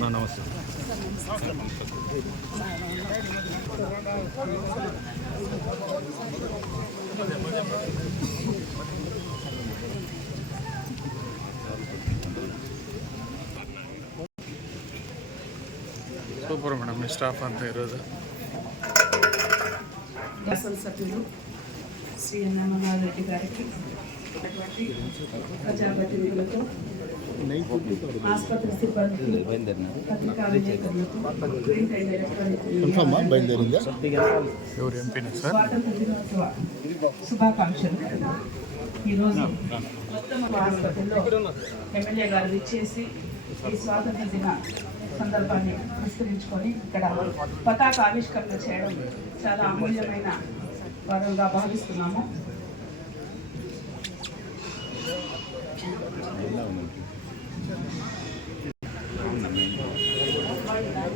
నా నమస్తే super madam మీ staff అంతా ఈరోజు శాసనసభ్యులు శ్రీ అన్నమనాథ్ రెడ్డి గారికి అటువంటి ప్రజాప్రతినిధులతో ఆసుపత్రి మీడియా బయలుదేరిందా ఎవరు ఎంపీనా సార్ శుభాకాంక్షలు. ఈరోజు మొత్తం ఆసుపత్రిలో ఎమ్మెల్యే గారు విచ్చేసి ఈ స్వాతంత్ర దిన సందర్భాన్ని పురస్కరించుకొని ఇక్కడ పతాక ఆవిష్కరణ చేయడం చాలా అమూల్యమైన వరంగా భావిస్తున్నాము.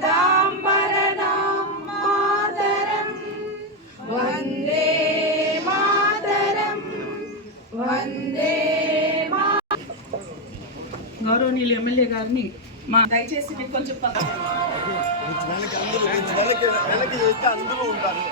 सुखदाम्बरदां मातरं वन्दे मातरं वन्दे मा గౌరవనీయులు ఎమ్మెల్యే గారిని మా దయచేసి మీరు కొంచెం పక్క- వెనక్కి అందరూ కొంచెం వెనక్కి వెనక్కి చేస్తే అందరూ ఉంటారు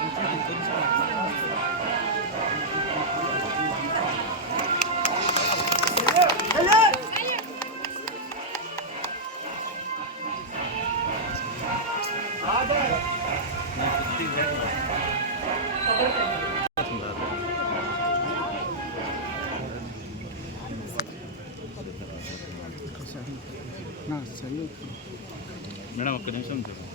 మేడం ఒక్క నిమిషం చూడండి